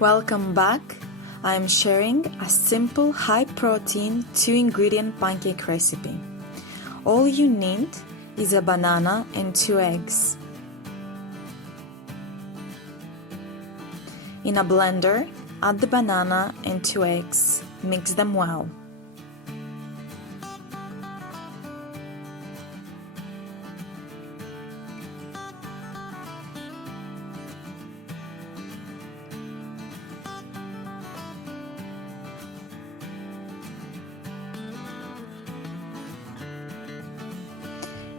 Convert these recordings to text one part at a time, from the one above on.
Welcome back. I am sharing a simple high-protein 2-ingredient pancake recipe. All you need is a banana and 2 eggs. In a blender, add the banana and 2 eggs. Mix them well.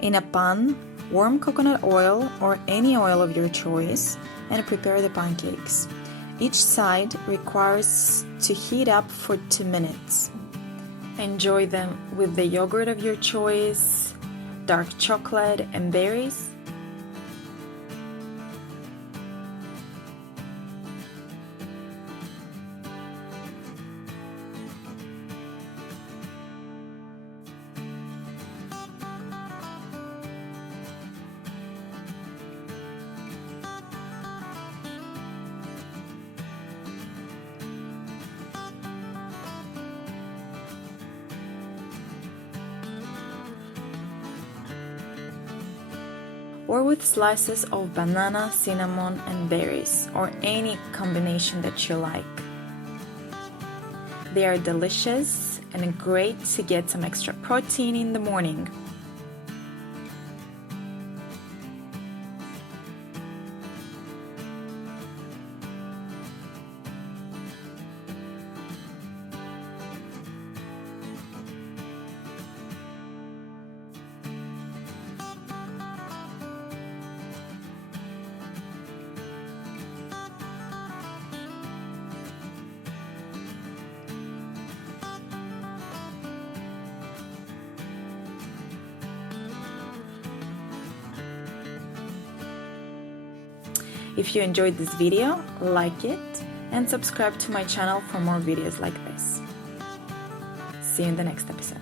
In a pan, warm coconut oil or any oil of your choice and prepare the pancakes. Each side requires to heat up for 2 minutes. Enjoy them with the yogurt of your choice, dark chocolate and berries. Or with slices of banana, cinnamon, and berries, or any combination that you like. They are delicious and great to get some extra protein in the morning. If you enjoyed this video, like it and subscribe to my channel for more videos like this. See you in the next episode.